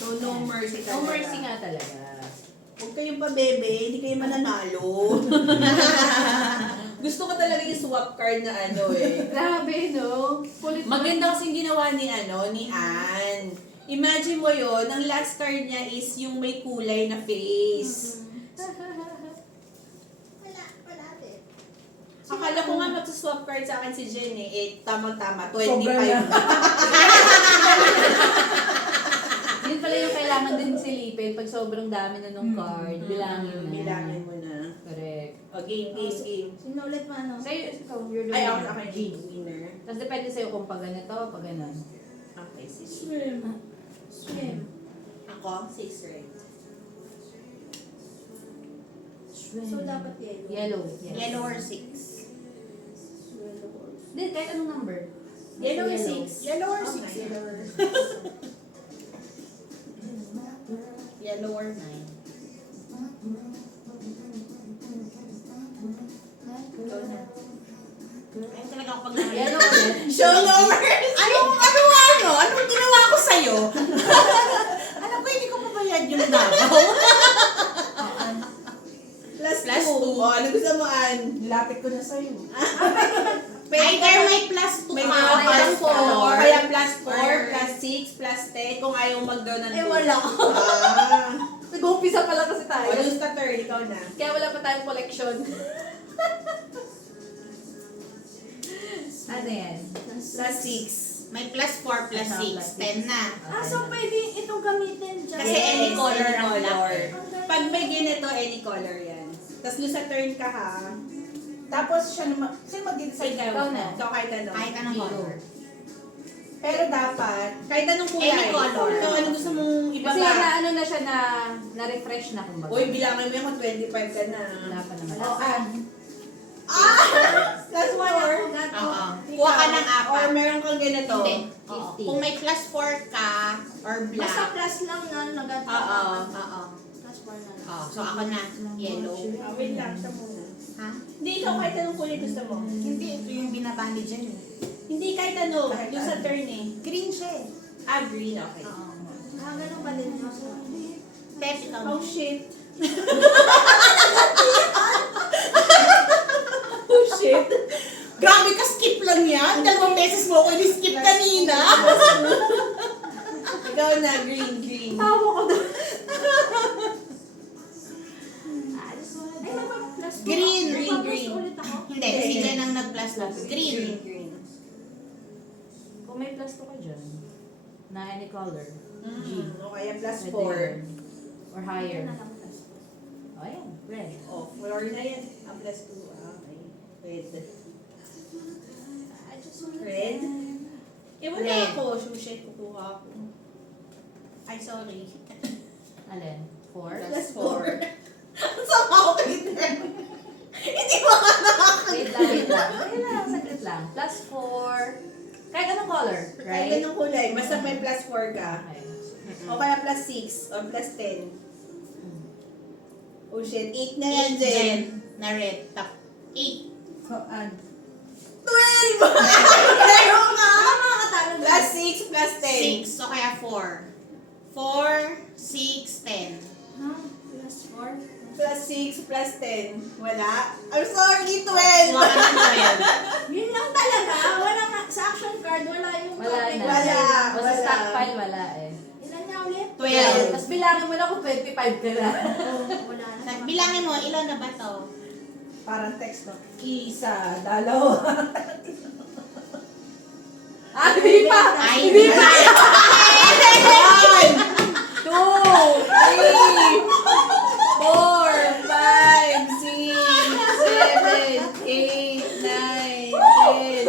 So, no mercy No talaga. mercy nga talaga. Huwag kayong pabebe, hindi kayo mananalo. Gusto ko talaga yung swap card na ano eh. Grabe, no? Kulit Maganda kasing ginawa ni Ann. Imagine mo yon, ang last card niya is yung may kulay na face. Wala din. Akala ko nga magsuswap card sa akin si Jen eh. Tama-tama, 25. Yun pala yung kailangan din silipin pag sobrang dami na nung card. Bilangin na. Bilangin mo na. Correct. O, game. Sino ulit mo ano? Sa'yo, ikaw, you're the Ay, ako winner. na kayo Jean. winner. Tapos depende sa'yo kung pag ganito o pag ganon. Okay, si Swim. Swim. Ako, 6 red. So, dapat yellow. Yellow. Yes. Yellow or 6? Hindi, kahit anong number. Yellow or 6? Yellow or Okay. 6? Yellow or Yellow or 9? Ikaw na. Ayun talaga ako pag Yellow ulit. Show no mercy! Anong ginawa ko sa'yo? Alam ko, hindi ko mabayad yung dabaw. Plus Plus 2. two. O, ano gusto mo, Ann? Nilapit ko na sa'yo. Pwede Either may plus 2 May ka, mga plus plus 4. 4. Kaya plus 4, Or- plus 6, plus 10. Kung ayaw mag-draw ng 2. Eh, wala. Ah. Nag-uumpisa pa lang kasi O, tayo. lose the third. Ikaw na. Kaya wala pa tayong collection. Ano yan? Plus 6. May plus 4, plus 6. 10 na. Ah, so pwede itong gamitin dyan. Kasi any color ang color. black. Pag may ganito, any color yan. Tapos lose the turn ka ha. Tapos siya naman, sino mag-decide Ikaw na. Ikaw kahit ano. Kahit anong color. Pero dapat, kahit anong kulay. Any color. Ikaw, ano gusto mong ibaba? Kasi na ano na siya na-refresh na kumbaga. Uy, bilangin mo yan kung 25 ka na. Wala pa naman. O, Ann. Plus 4. Oo. Kuha ka ng Or 4. meron kang ganito. Hindi. 50. Kung may plus 4 ka, or Basta black. plus lang na nagat. Oo. Oo. Plus 4 na lang. Oh, so ako na, yellow. Wait lang, siya muna. Ha? Hindi, ikaw kahit anong kulay gusto mo. Hindi, ito yung binabali dyan eh. Hindi, kahit ano. Kahit Yung sa ano. turn eh. Green siya eh. Ah, green, okay. Oo. Ah, ganun ba din? Pep, ikaw. Oh, shit. Oh, shit. Grabe ka, skip lang yan. 2 beses mo ako ni-skip kanina. Ikaw na, green. Tawa ko doon. Ay, plus 2. Green. Green. ulit ako. Hindi, si Jen ang nag-plus na. Green. Kung may plus 2 ka dyan, na any color. O kaya plus Pwede 4. yun. Or higher. Na lang plus O, ayan. Red. Oh, floor na yan. Ang plus 2. Ah, okay. Red. I just want Red? Eh, wala Red. ako. Shit, kukuha ako. Ay, sorry. Alin? 4? Plus 4. Sama ako kayo Hindi mo ka Wait lang, wait lang. Wait lang, saglit lang. Plus 4. Kahit anong color, Kahit right? ganong kulay. Basta may plus 4 ka. Okay. O kaya plus 6. O plus 10. Oh shit, 8 na yan, Jen. Jen. Na red. Top 8. 12! Meron nga! Makakatalo na. Plus 6 plus 10. 6. So kaya 4. 4, 6, 10. Ha? Plus 4? Plus 6 plus 10. Wala? I'm sorry, 12! Kuha ka ng Yun lang talaga. Wala nga. Sa action card, wala yung Wala topic. na. Wala. O sa Wala. stockpile, wala eh. Ilan niya ulit? 12. Tapos bilangin mo na kung 25 ka na. Wala na. Bilangin mo, ilan na ba to? Parang text no? Isa, dalawa. Ah, hindi pa! Ay, Hindi pa! 1, 2, 3, 4, 5, 6, 7, 8, 9, 10,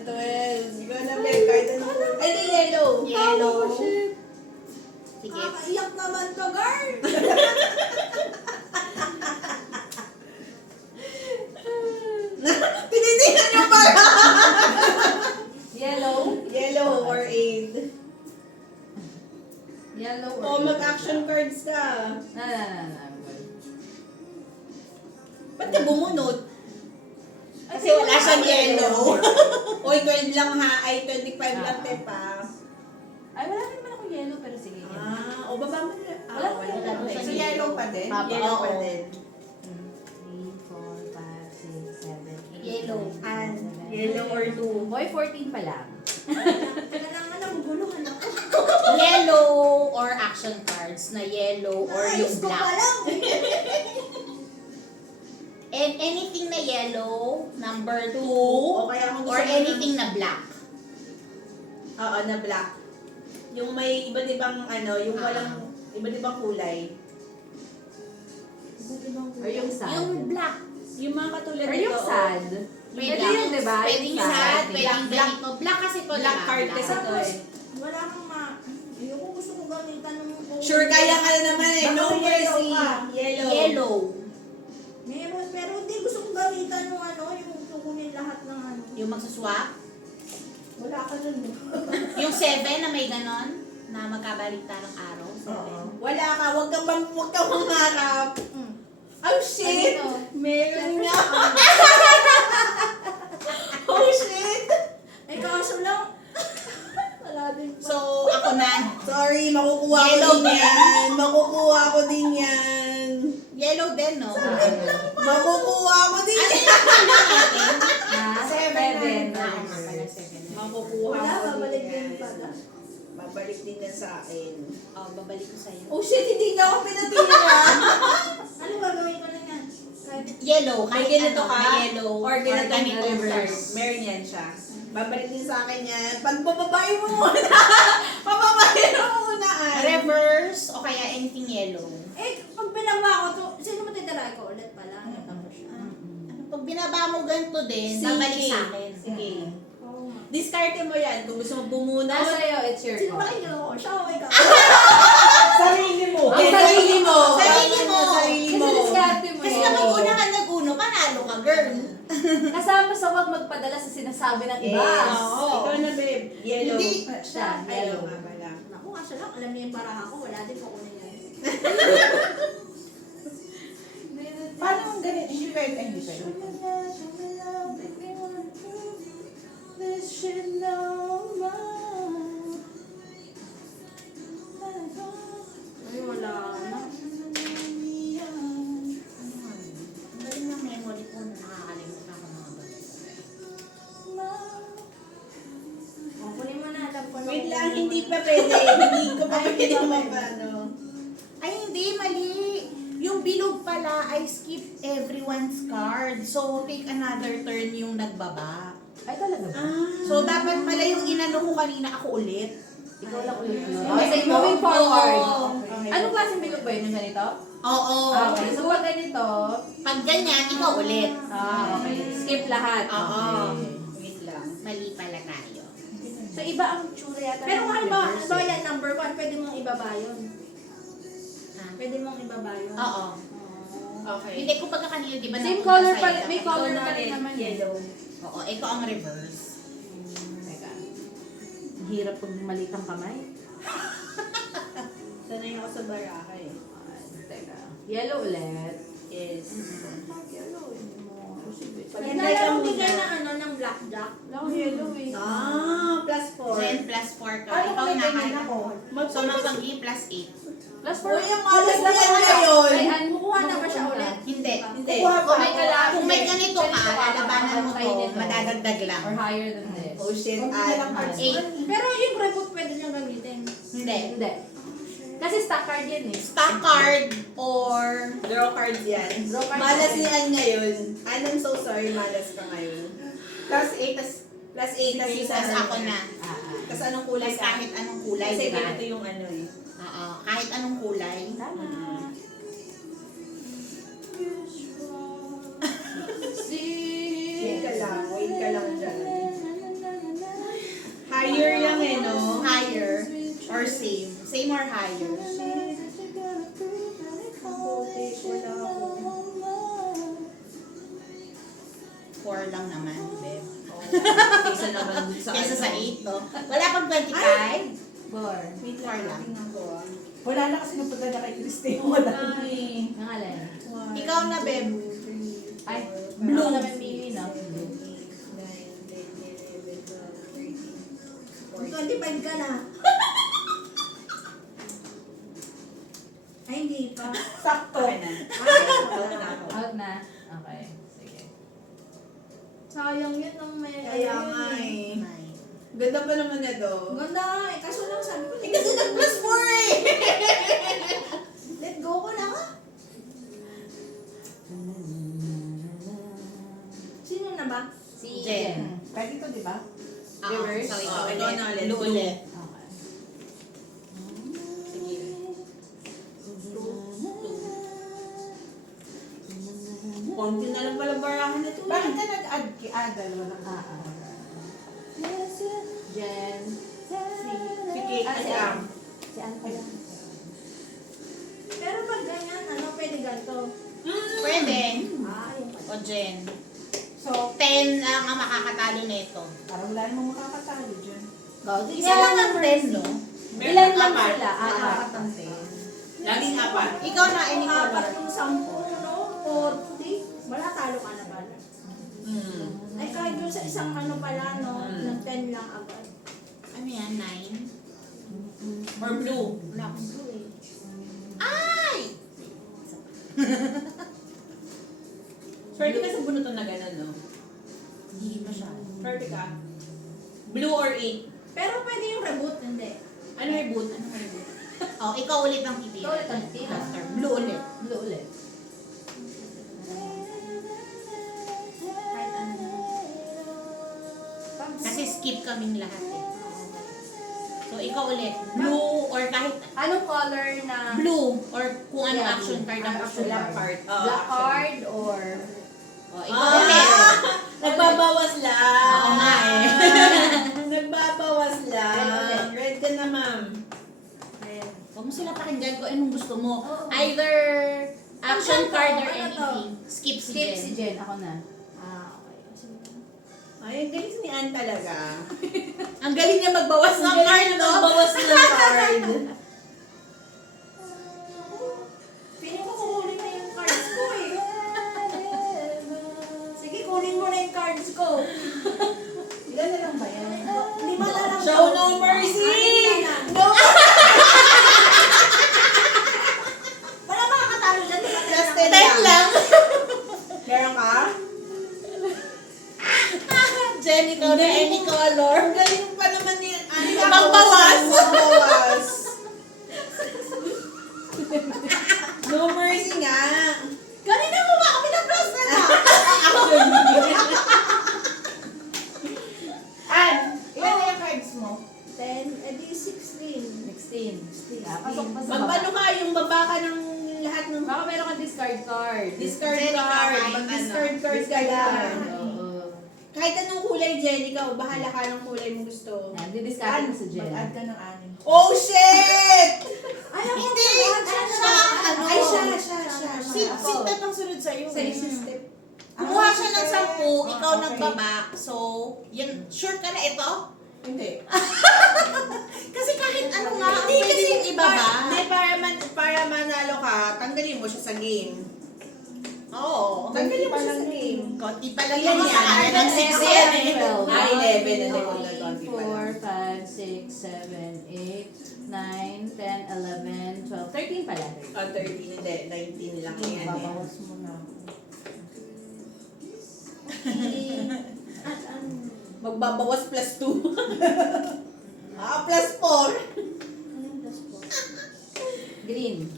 11, 12. Ikaw na, Bel. Kahit anong kulay. Ay, di yellow. Yellow. Oh, shit. Sige. Nakakaiyak naman to, girl. Tinitingnan niyo ba? Yellow. Yellow or aid. Yellow or O, mag-action cards ka. Na. Ba't ka bumunot? Kasi wala siyang yellow. Oy, 12 lang ha. Ay, 25 lang, Ah. tepa. Ay, wala naman ako yellow pero sige. O baba mo na. Wala. Okay. So, yellow pa din? Papa, Yellow pa oo. din. 3, 4, 5, 6, 7, 8, Yellow. 9, 10, 11, Yellow or 2. Boy, 14 pa lang. Kailangan na maguluhan ako. Yellow or action cards na yellow or yung Ayos ko pa black. lang. And anything na yellow, number 2, O kaya kung gusto or mo anything na black. Oo, na black. Yung may iba't ibang yung walang iba't ibang kulay. Or yung sad. Yung black. Yung mga katulad Or nito. yung sad. Pwede Pwede yun, di ba? Pwedeng Yung sad, sad. pwedeng Black. ganito. Black kasi to, Black diba? card Black. kasi to Tapos, eh. wala kang ayoko gusto ko gamitan ng Sure, kaya ka na naman eh. No Baka yellow mercy. ka. Yellow. Yellow. Meron, pero hindi gusto kong gamitan ng yung tukunin lahat ng Yung magsuswap. Wala ka nun. Yung 7 na may ganon, na magkabaligta ng araw. 7. Wala ka. Huwag kang mangarap. Oh shit! Ano? Meron nga. Oh shit! Eh, kaso lang. Wala din pa. So, ako na. Sorry, makukuha ko Yellow din yan. Makukuha ko din yan. Yellow din, no? Makukuha ko din yan. Na? 7. Makukuha Wala, ko babalik din din yan. pala. Babalik din yan sa akin. Oh, babalik ko sa'yo. Oh shit, hindi niya ako pinatira. Ano gagawin ko na yan? Kahit Yellow, May kahit ganito ano, ka, may yellow, or ganito ganitong reverse. card. Meron yan siya. Babalik din sa akin yan. Pag bababae mo muna. Pababae mo muna. Reverse, o kaya anything yellow. Eh, pag binaba ko to, sino matitira ko ulit pala? Tapos siya. Ano, pag binaba mo ganito din, Sige. babalik sa akin. Sige. Oo nga. Discarte mo yan. Kung gusto mo bumuna. Nasa iyo, it's your Sino call. makikita ko? Siya o ikaw? Sarili mo. Ang sarili mo. Sarili mo. Sarili mo. Kasi diskarte mo Kasi yan. kapag una ka nag-uno, panalo ka, girl. Kasama sa wag magpadala sa sinasabi ng iba. Yes. Oo. Ikaw na, babe. Yellow. Hindi. Siya, Yellow yellow. nga pala. Naku, kaso lang, alam niya yung paraha ko, wala din ko kunin yan. Paano ang ganito? Hindi pwede. Hindi pwede. Ay, wala na. Ang galing ng memory ko na nakakalimutan ko mga ganito. O, kunin mo na, alam ko na. Wait lang, hindi pa pwede. Hindi ko pa pwede mapano. Ay, hindi, mali. Yung bilog pala, I skip everyone's card. So, take another turn yung nagbaba. Ay, talaga ba? So, dapat pala yung inano ko kanina, ako ulit. Ikaw lang ulit yun. Oo. Okay, moving forward. Oo. Anong klaseng bilog ba yun yung ganito? Oo. Okay, so pag ganito, Pag ganyan, ikaw ulit. okay, skip lahat. Oo. Okay. Wait lang. Mali pala tayo. So iba ang tsura yata. Pero ng kung halimbawa, reverse, halimbawa eh. yan, number 1, pwede mong ibaba yun. Ha? Pwede mong ibaba yun. Oo. Okay. Hindi ko pagka kanina, di ba? Same napunta color sa'yo, pa rin, may dapat- color Ikaw pa na rin naman eh. Yellow. Oo, ikaw ang reverse. Teka. Ang hirap pag maliit ang kamay. Sanay ako sa baraka eh. Teka. Yellow ulit. Yes. Yellow, hindi mo. O sige. Pag Pag hintay ka nalaro muna. ka na ng blackjack. Wala akong yellow eh. Plus 4. Then, plus 4 ka. Paano Ikaw kung may na ganyan ako? So, mapag-i plus 8. Plus 4. Uy, yung malas na yan ngayon. Ay, ano? Kukuha na ba siya ulit? Hindi. Hindi. Kung may, kalahati. kung may ganito ka, Ganito ka, lalabanan mo kayo to, nito. madadagdag lang. Or higher than this. Oh shit, Kung hindi lang cards. 8. Pero yung reboot pwede niyang gamitin. Hindi. Hindi. Kasi stock card yan eh. Stock card or Draw cards yan. Draw cards Malas yan. ni Ann ngayon. Ann, I'm so sorry, malas ka ngayon. Plus 8, tas Plus 8, tas isa tas ako na. Tapos anong kulay Plus ka? kahit anong kulay, Kasi di ba? ganito yung ano eh. Oo, kahit anong kulay. Tama. Wait ka lang dyan. Higher lang eh, no? Higher or same. Same or higher. Wala ako. 4 lang naman, babe. Kaysa naman sa Kesa sa ano. 8, no? Wala pang 25. 4. Wait Four lang. tingnan ko ah. wala na kasi napunta na kay Christine. Wala. Ay. Nangalan. Ikaw na, babe. Ay, Blue. blue. Naman mili, no? 25 ka na. Hindi pa. Sakto. Okay na. Ay, na ako. Out na? Okay. Sige. sayang yun ang may... Kaya nga eh. Ganda pa naman na do. Ganda nga eh. Kaso lang sabi ko, Eh, kasi nag-plus 4 eh. let go ko na ka. Sino na ba? Si Jen. Jen. Pwede to, di ba? Reverse. So, ikaw ikaw na ulit. Blue ulit. Okay. Sige. Konti na lang pala barahan na to. Bakit ka nag-add dalawa ng Jen. Si Kate Ah, at si Am. Am. Si Am pala. Pero pag ganyan, ano, pwede ganito. Pwede. Ay, O Jen. So, 10 ang makakatalo nito. Parang wala namang makakatalo dyan. Isa lang ang 10, no? Meron Ilan lang apat. sila? Apat ang 10. Laging apat. Ikaw na, any kung apat color. yung 10, no? 40. Wala, talo ka na pala. Ay, kahit dun sa isang ano pala, no? Ng 10 lang agad. Ano yan, 9? Or blue. Wala akong blue eh. Ay! Swerte ka sa bunutan na gano'n, no? Hindi masyado. Swerte ka. Blue or 8. Pero pwede yung reboot, hindi. Ano may boot? Ano may boot? Oh, ikaw ulit ang pipili. Ikaw ulit ang pipili. After. Blue ulit. Blue ulit. Kahit ano. Kasi skip kaming lahat eh. So, ikaw ulit. Blue or kahit Anong color na? blue or kung ano Yeah, action blue. card ang Action gusto Black mo. card. Black card or... Oh, ikaw ulit. Nagbabawas lang. Oo nga eh. Nagbabawas lang. Red ka na, ma'am. Huwag mo sila pakinggan kung anong gusto mo. Oo. Either action Ano card to? or Ano to? anything. Skip si Skip Jen. si Jen. Ako na. Ah, okay. Sige. Ay, ang galing ni Ann talaga. Ang galing niya magbawas ng Ang card, galing no? magbawas ng card. Piling ko kukunin na yung cards ko eh. Sige, kunin mo na yung cards ko. Ilan na lang ba yan? 5 na lang. Show no mercy! Anim na lang. No! Wala makakatalo dyan. Diba? Just 10 10 lang. Meron ka? Jen, ikaw na any color. Ang galing pa naman ni Ann. Magbawas. Magbawas. No mercy nga. Kanina mo ba kami na-plus na na? Ann, ilan na yung cards mo? 10, edi 16. 16. Pasok pa sa Magpano ka yung baba ka ng lahat ng Baka meron kang discard card. discard Jenny ka, card. kahit Mag-discard ano. card ka lang. Oo. Kahit anong kulay, Jenny ka, bahala ka ng kulay mo gusto. Yan, didiscard ko si Jen. Mag-add ka ng 6. Oh, shit! Ay, ako Hindi! siya. Ano? Ay, siya. Si Ted ang sunod sa'yo. Sa step. Kumuha siya ng 10, ikaw okay. nagbaba. So, yan, sure ka na ito? Hindi. Kasi kahit ano nga, ang Hindi pwede kasi mong ibaba. Hindi, para manalo ka, tanggalin mo siya sa game. Oo. Tanggalin mo siya sa game. Konti pa lang Ilan yan. yan? Sa akin ng 6 Ilan yan eh. 12. Ah, 11 na Oo. konti pa lang. 4, 5, 6, 7, 8, 9, 10, 11, 12, 13 pala. Ah, 13, hindi. 19 lang yan. Babawas mo na. At ano? Magbabawas plus 2. Plus 4. Anong plus po? Green.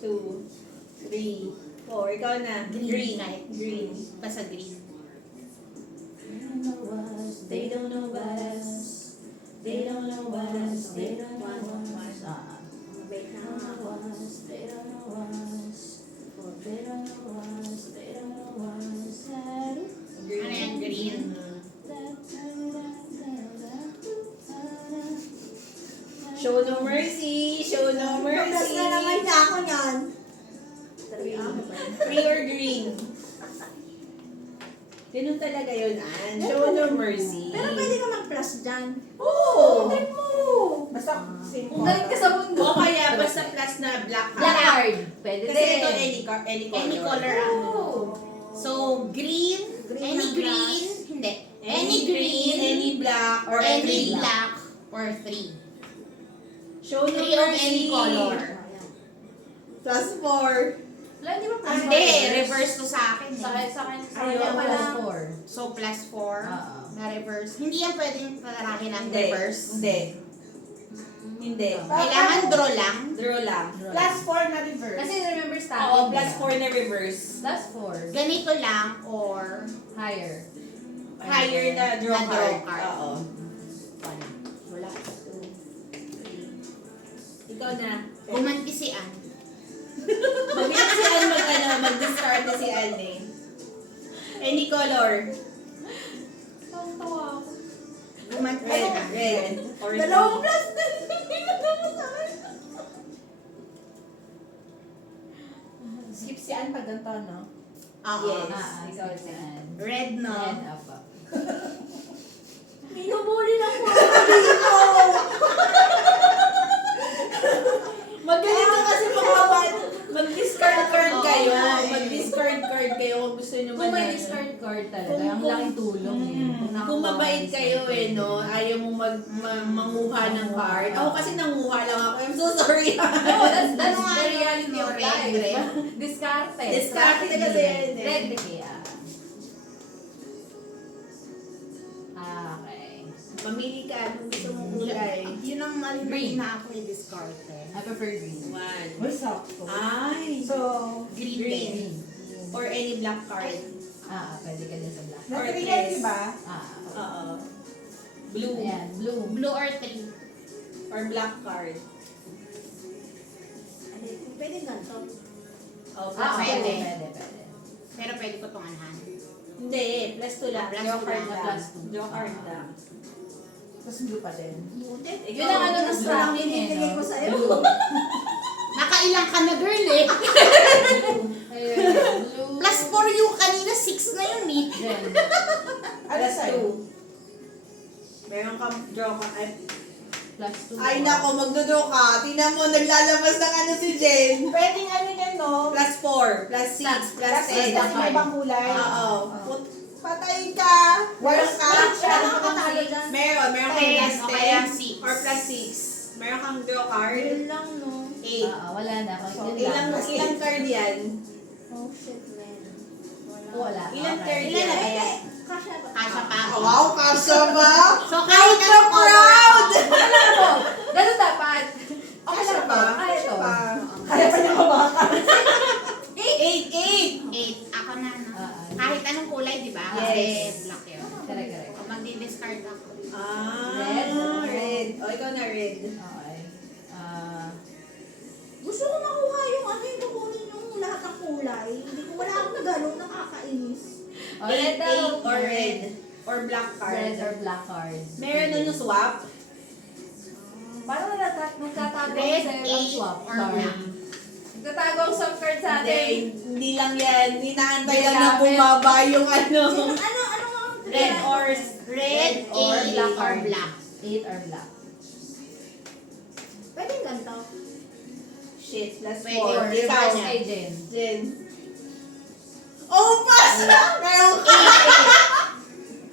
2, 3, 4. Ikaw na. Green. Kahit Green. Basta green. They don't know us. They don't know us. They don't know us. Wait na. They don't know us. They don't know us. They don't know us. They don't know us. Green. Ano yan, green? Show no mercy. Show no Plus mercy. na naman niya ako niyan. 3 or green. Ganun talaga yun, Ann. Show no mercy. Pero pwede ka mag-plus dyan. Oo! Basta Kung galing ka sa mundo. O kaya basta plus na black Black card. card. Pwede Kasi din. ito any color. any color ang So, green, Green any na green, hindi. Any green, any black, or any any black, or 3. Show no 3 of mercy. any color. Plus 4. Wala, di ba plus Hindi, four? reverse to sa akin. Sa akin, sa akin, Ayaw plus pala. 4. So, plus 4 Oo. na reverse. Hindi yan pwedeng parahin ng Hindi. reverse. Hindi. Hindi. Kailangan draw lang. Draw lang. Plus 4 na reverse. Kasi remember stacking. Oo, plus diba? 4 na reverse. Plus 4. Ganito lang or Higher. Higher na draw Na draw card. card. Oo. wala. Wala. Ikaw na. Gumanti si Ann. Mag-hit si Ann mag-discard na si Ann eh. Any color. Tawa ako. Gumanti si Red. Ann. Red. Or Dalawang blue. plus na. Sa akin. Skip si Ann pag ganito, no? Oo. Yes. Ikaw si Ann. Red no. Red up. Minubuli lang po ako dito. Magaling ka kasi mag-discard card kayo. Mag-discard card kayo kung gusto nyo Kung may manalo. discard card talaga, ang laking tulong eh. Kung nakakuha mabait ka ng kayo discard eh, card. no? Ayaw mo manguha ng card. Ako kasi nanguha lang ako. I'm so sorry. No, that's Ano nga the yun? reality of Red, life. red. Discarte. Discarte kasi yun eh. Red kaya. Okay. Mamili ka kung gusto mong kulay. Yun ang Green. nalinaw na ako i-discard eh. I prefer green. One. Uy, sakto. Ay. So, Green. Green. din. Or any black card. Pwede ka din sa black. Or na-3 yan, tres. di ba? Oo. Blue. Ayan, blue. Blue or 3. Or black card. Pwede ganito. Oh, plus Pwede. Pwede. Pero pwede ko itong anhan. Hindi, plus 2 lang. Plus Draw two card lang. lang. Plus two. Draw card lang. Tapos blue pa din. Yun ang ano ng Plus lang stacking eh, binibigay no? ko sa'yo. Blue. Nakailang ka na girl eh. Ayun, blue. Plus 4 yung kanina, 6 na yun eh. Red. Ano Plus sa'yo? 2. Meron kang draw ka. Plus 2. Ay nako, magdodraw ka. Tingnan mo, naglalabas ng ano si Jen. Pwedeng ano yan, no? Plus 4, plus 6, plus Tapos 10. kasi may ibang kulay. Oo. Patay ka. Meron ka. Ano ang katalo dyan? Meron kang Ten, plus o kaya 10 six. or plus 6. Meron kang draw card. Yun lang, no? 8. Wala na. Yun Ilang lang. ilang card yan? Oh, shit, man. Wala. Ilang Okay. card Ilan na yan? kaya? Kasha ba? Kasha pa. Wow, kasya ba? So kahit So anong color. proud! Ganun dapat. Kasya ba? Kaya Kasya to. ba? Kaya pa niya mabaka. 8, 8. 8. Ako na, no? Ah, Kahit anong kulay, di ba? Yes. Kasi black yun. Correct. O magdi-discard ako. Red? Red. O, ikaw na red. Okay. Gusto ko makuha yung ano yung kukunin yung lahat ng kulay. Hindi ko wala akong ganun, nakakainis. Red 8, daw. 8 or red. Or black card. Red or black card. Meron nun yung swap. Parang nagtatago Red, sa eight, swap or card. black. Nagtatago ang swap card sa Hindi, atin. hindi lang yan. Inaantay lang na Ginamit. bumaba yung ano. Ano nga? Red or Red, or eight, black or card. black. 8 or black. Pwede ganito. shit, plus Pwede. 4. Or Ikaw reverse na. kay Jen. Jen. Oh, pass! Meron ka.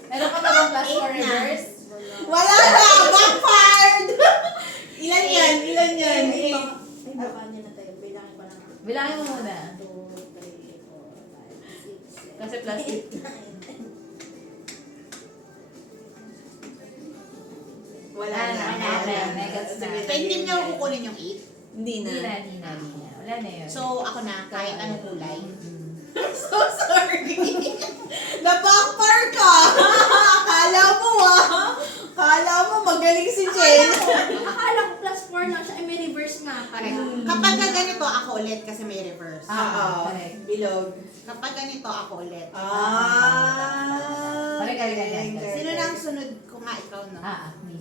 Meron ka ba bang plus Eight 4 na. reverse? Wala na! Backfired! Ilan yan? Ilan yan? Ay, baka niya na tayo. Bilangin pa lang. Bilangin mo muna. 2, 3, 4, 5, 6, 7, Kasi plus 8. Wala na. Wala na. Negats na. Sige, So, hindi sige. niyo kukunin yung 8. Hindi na. Hindi na. Wala na yun. So, ako na, kahit anong kulay. So sorry. Na-backfire ka. Akala mo Akala mo magaling si Jen. Akala ko plus 4 lang siya. Ay, may reverse nga. Correct. Kapag ka ganito, ako ulit kasi may reverse. Oo. correct. Bilog. Kapag ganito, ako ulit. Correct. Sino na ang sunod ko nga ikaw, no? Me.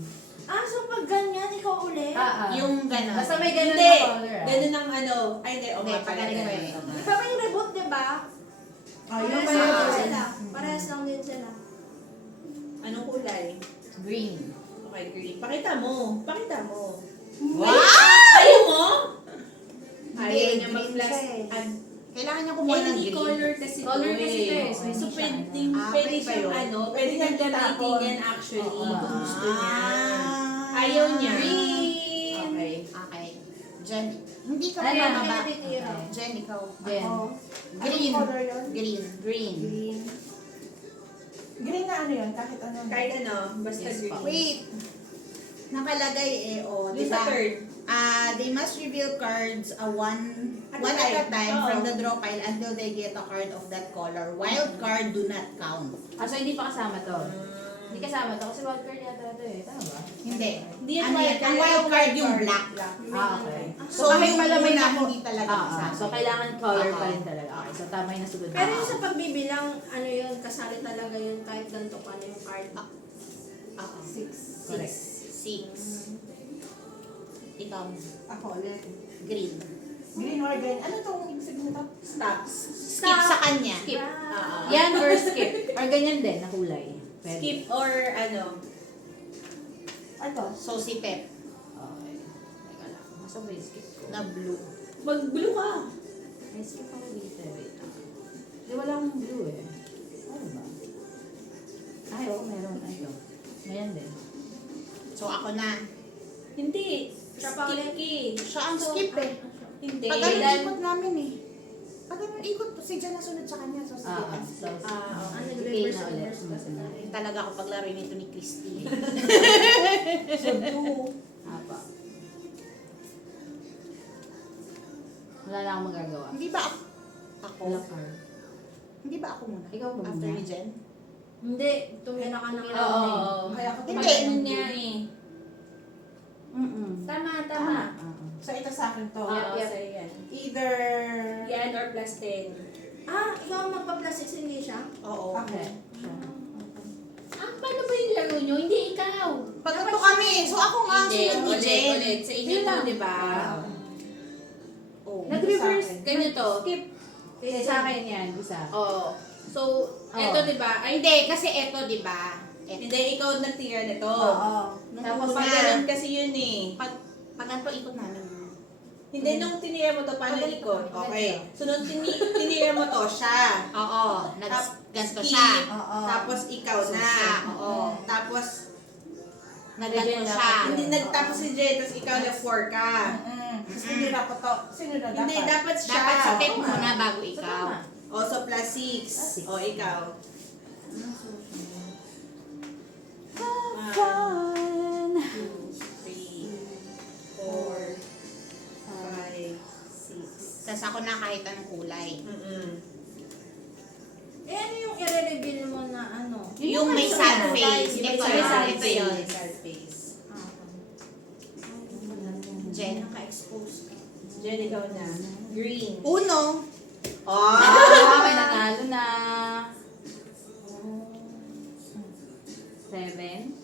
So pag ganyan, ikaw ulit? Yung gano'n. Basta may ganun Hindi. na color Ganun ang ano. Ay, hindi. O Hindi, nga pag pala. ganito ganun. eh. Ikaw ba yung reboot, di ba? Ayun Parehas pa lang yun. din sila. Parehas lang din sila. Anong kulay? Green. Okay, green. Pakita mo. Wow! Ayaw mo? Ayaw Hindi, niya green mag-plus. siya eh. Kailangan niya kumuha ng Any green. color kasi Color to kasi to eh. So, So, hindi siya pwedeng, ano. pwede Pwede ba siyang yun? ano, Pwede pwede niyang niyang gamitin itapon. yan actually Oo. kung gusto niya. Ah. Ayaw niya. Green. Okay. Okay. Diyan, hindi ka Ay, pa ma'am. baba. Natitira. Jen, ikaw. Jen. Ako. Green. Anong color yun? Green. Green. Green. Green na ano yun? Kahit ano. Kahit ano, basta Yes, green. pa. Wait. Nakalagay Yung di sa ba? third. They must reveal cards one At at a time Oo. from the draw pile until they get a card of that color. Wild card do not count. Ah, so hindi pa kasama to? Hindi kasama to kasi wild card yata to eh. Tama ba? Hindi. Hindi yan Ano wild yan? card. Ang wild card yung black. Ah, okay. So, kahit yung pala may una, naku- hindi talaga Ah, kasama. so kailangan color pa Ah. rin talaga. Okay, so tama yung nasugod. Pero yung sa pagbibilang, ano yun, kasali talaga yun kahit ganito pa na yung card. Oo. 6. Correct. 6. Ikaw. Ako ulit. Green. Green or green? Ano tong ibig sabihin nito? Stops. Skip sa kanya. Skip. Oo. Yan or skip. Or ganyan din, na kulay. Pwede. Skip or ano. Ito. So, si Pep. Okay. Teka lang. Masa ba yung skip ko? Na blue. Mag-blue ka. May skip ako dito. Wait lang. Di wala akong blue eh. Ano ba? Ay, oo, meron. Ito. Ngayon din. So, ako na. Hindi. Siya pa Skip ulit. key. Siya ang skip eh. Hindi. Pag ganun ikot namin eh. Pag ganun ikot, si Jen nasunod sa kanya. So, sige. Ah, so, Ah, Ano, si Kay reverse na ulit. reverse kasi na rin. Talaga ako paglaro nito ni Christy. So, 2. Apa. Wala na akong magagawa. Hindi ba ako? Wala card. Hindi ba ako muna? Ikaw ba After muna? ni Jen? Hindi, tumira ka na nga. Oo. Kaya ako Hindi. Pag-ano niya eh. Mm-mm. Tama, Tama. tama. So, ito sa akin to. Oo, Yep. sa'yo yan. Either... Yan or plus 10. Ah, ikaw ang magpa-plus 6, hindi siya? Oo. Ako. Ah, paano ba yung laro nyo? Hindi ikaw. Pagkato kami. So, ako nga ang Hindi, sunod ni Jen. ulit. Sa inyo Yun to, lang. di ba? Oo. Nag-reverse. Sa akin. Ganito. Skip. Eh, sa akin yan, isa. Oo. So, eto di ba? Ay, Hindi, kasi eto, di ba? Eto. hindi, ikaw nagtira nito. Oo. Tapos Nung pag una, ganun kasi yun eh. pag ganito ikot namin. Hindi, nung tinira mo to, paano Pag- ikot? ganito. Okay. So, nung tinira mo to, siya. Oo. Tap- Ganto skip. siya. Oo. Tapos ikaw So, na. siya, oo. Tapos, Nagganto siya. hindi nagtapos si Jay, tapos ikaw na 4 ka. Tapos tinira ko to. Sino na dapat? Hindi, dapat siya. Dapat sa Pep Oo. muna bago So, ikaw. tama. O, so plus 6. Plus 6. O, ikaw. Fun. 2, 3, 4, 5, 6. Tapos ako na kahit anong kulay. Eh, ano yung i-reveal mo na ano? Yung may sad face. Yung may Ito sad yun. face. Ito yun. Sad face. Jen. Naka-expose ka. Jen, ikaw na. Green. Uno. Oh! Ah, may nanalo na. 7.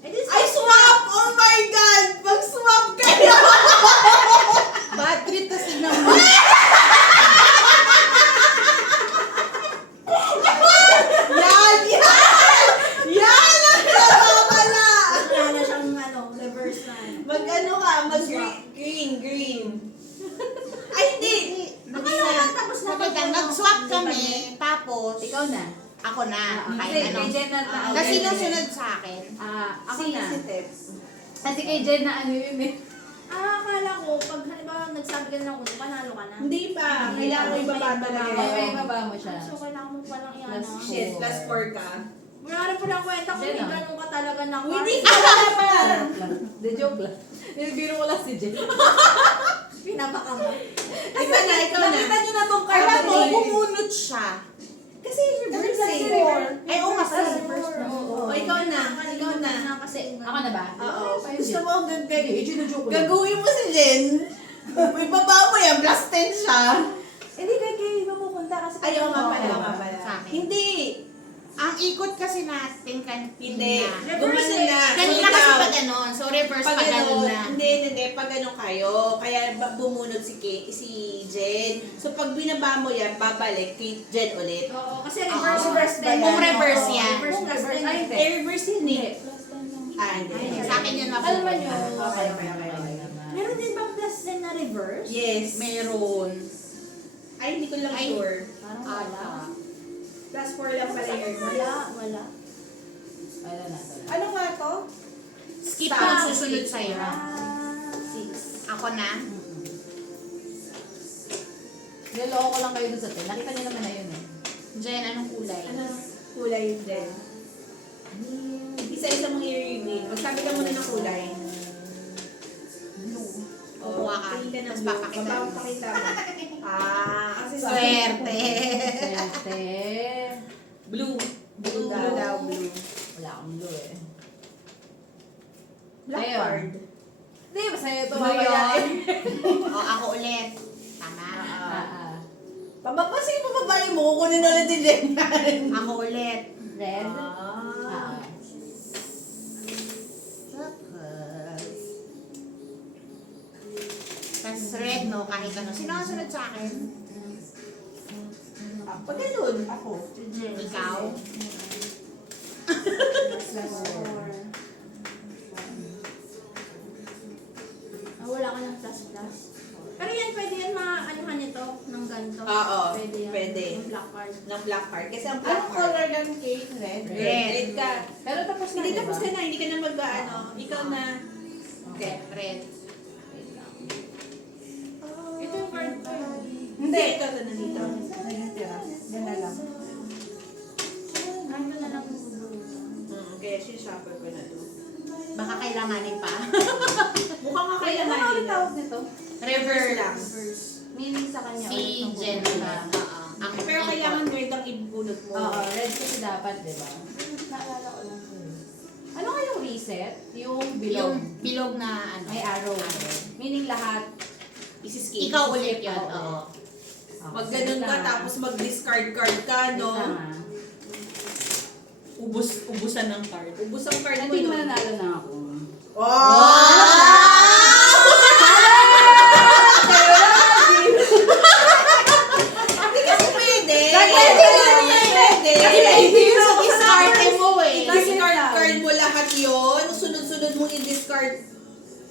Eh, di Ay, swap! Oh my God! Mag-swap kayo! Bad trip kasi naman. Yan! Yan! Yan! Ang napapala! Wala siyang ano, reverse na ano. Mag-ano ka? Mag-green. Green. Ay, hindi! Akala ko tapos na Nag-swap kami. Tapos, Ikaw na. ako na. Hindi, Kahit kay anong. Jen na. Kasi nung sunod sa akin, Ako Si na. Tep. Kasi kay Jen na ano yun eh. Ah, akala ko, pag halimbawa nagsabi ka na kung panalo ka na. Hindi pa. Kailangan mo ibaba talaga. May yun. baba mo siya. So, kailangan mo palang Plus i-ano. four. Shit, plus 4 ka. Wala rin pala kwenta kung Jen, may ah. ganun ka talaga na card. Hindi ka wala pa. The joke lang. Nilbiro ko lang si Jen. Pinapaka mo. Ikaw na, ikaw na. Nakita niyo na tong card alam na mo, to. bumunot siya. Kasi reverse Kasi eh. four. Ay, oo nga pala. O, ikaw na. Ikaw na. Kasi, Ako na ba? Oo. Ayun, Gusto Jen. mo Hindi, joke lang. gagawin mo si Jen. May baba mo yan. Plus 10 siya. Hindi kay mapupunta kasi. Ayaw nga pala. Oo. nga pala. Sa akin. Hindi. Ang ikot kasi natin kanina. Hindi. Reverse Gumano na. Kanina So, kasi ikaw, pag ganon. So, reverse pag pag ganon ano, na. hindi, pag ano kayo, kaya bumunod si Jen. So pag binaba mo yan, babalik kay Jen ulit. Oo, kasi Oo. reverse ba yan? Kung reverse Oo. yan. Reverse plus Reverse, 10. ay, hindi. Reverse yun eh. Ah, hindi. Sa akin yun Alam mo mapupunta. yun. Okay, okay, okay. Meron din bang plus 10 na reverse? Yes. Meron. Ay, hindi ko lang Ay. sure. Parang wala. Plus 4 lang pala yung Wala, wala. Wala na. Ano nga to? Skip Sa- ang susunod sa'yo. Ah, 6. Ako na. Niloko ko lang kayo dun sa 10. Nakita niyo naman na yun eh. Jen, anong kulay? Ano kulay yun din? Isa-isa mong i-reveal. Magsabi ka muna ng kulay. Kukuha ka. tingin ng Tapos blue. papakita mo. Papakita mo. Kasi Swerte. Swerte. Blue. Blue Blue. daw, blue. Wala akong blue eh. Black Ayun. card. Hindi, masaya ito Blue mamaya eh. O, ako ulit. Tama. Sige, pababae mo. Kukunin na ulit ni Jen yan. Ako ulit. Red. Ah. Tapos red, no? Kahit ano. Sino ang sunod sa akin? Pag ganun, ako. Ikaw? Wala ka ng plus. Pero yan, pwede yan maanuhan nito ng ganito. Oo, Pwede yan. pwede. Yung black card. Ng black card. Kasi ang black Anong card. color ng cake? Red? Red ka. Pero tapos na, Hindi diba? tapos ka na. Hindi ka na mag-ano. Ikaw na. Okay, red. Ito yung card ko. Hindi. Ikaw na nandito. Ayun, tira. Yan na lang. Ano na lang yung blue. Kaya sinushuffle ko na to. Baka kailanganin pa. Mukhang nga Ano kailangan ulit nila. tawag nito? Reverse lang. Meaning sa kanya Si ulit ng Jen buhay. na. Ang Pero kailangan red ang ibunot mo. Oo, red kasi dapat, di ba? Naalala ko lang po eh. Ano nga yung reset? Yung bilog. Yung bilog na ano. May arrow. Meaning lahat. Isiskip. Ikaw ulit yun. Oo. Oo. Mag ganun ka, tapos mag-discard card ka, no? Ubusan ng card. Ubus ang card mo. Hindi no? naman nanalo na ako. Hindi kasi pwede. Pwede. Pwede. Kasi hindi yung discarte mo eh. Discard card mo lahat yun. Sunod-sunod mo i-discard.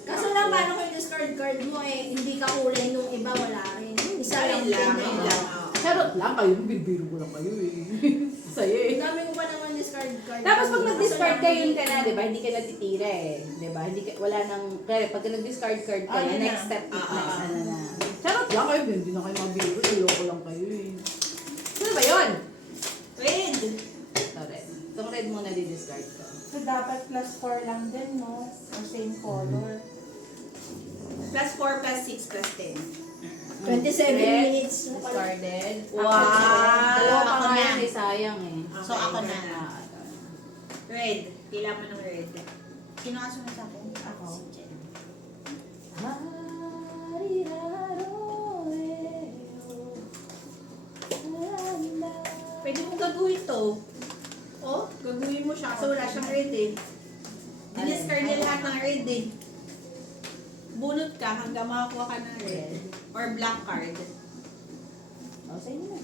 Kaso lang, paano kung yung discard card mo hindi ka kulay nung iba, wala rin. Isa lang. Ayun lang. din Ayun eh. lang. Charot lang kayo, bibiro ko lang kayo eh. Saya eh. Ang dami ko pa naman discard card. Tapos pag Kaso nag-discard lang, ka, yun ka na, di ba? Hindi ka natitira eh. Di ba? Hindi ka, wala nang, kaya pag nag-discard card ka na, Ayun na. next step, next Ah. ano na. Charot lang kayo, hindi na kayo mabiro, niloko lang kayo eh. Ano ba yun? Red. Ito red. Itong red muna di-discard ko. So, dapat plus 4 lang din, no? Or same color. Plus 4, plus 6, plus 10. 27 Red, minutes. discarded. Wow! Dalawa pa Ako nga na. yun eh, sayang eh. So ako na. Red. Kailangan mo ng red. Sino ang sunod sa akin? Ako. Si Jen. Pwede mong gagawin to. Oh, gagawin mo siya kasi wala siyang red eh. Diniscard niya lahat ng red eh. Bunot ka hanggang makakuha ka ng red. Or black card. Oh, sa inyo na.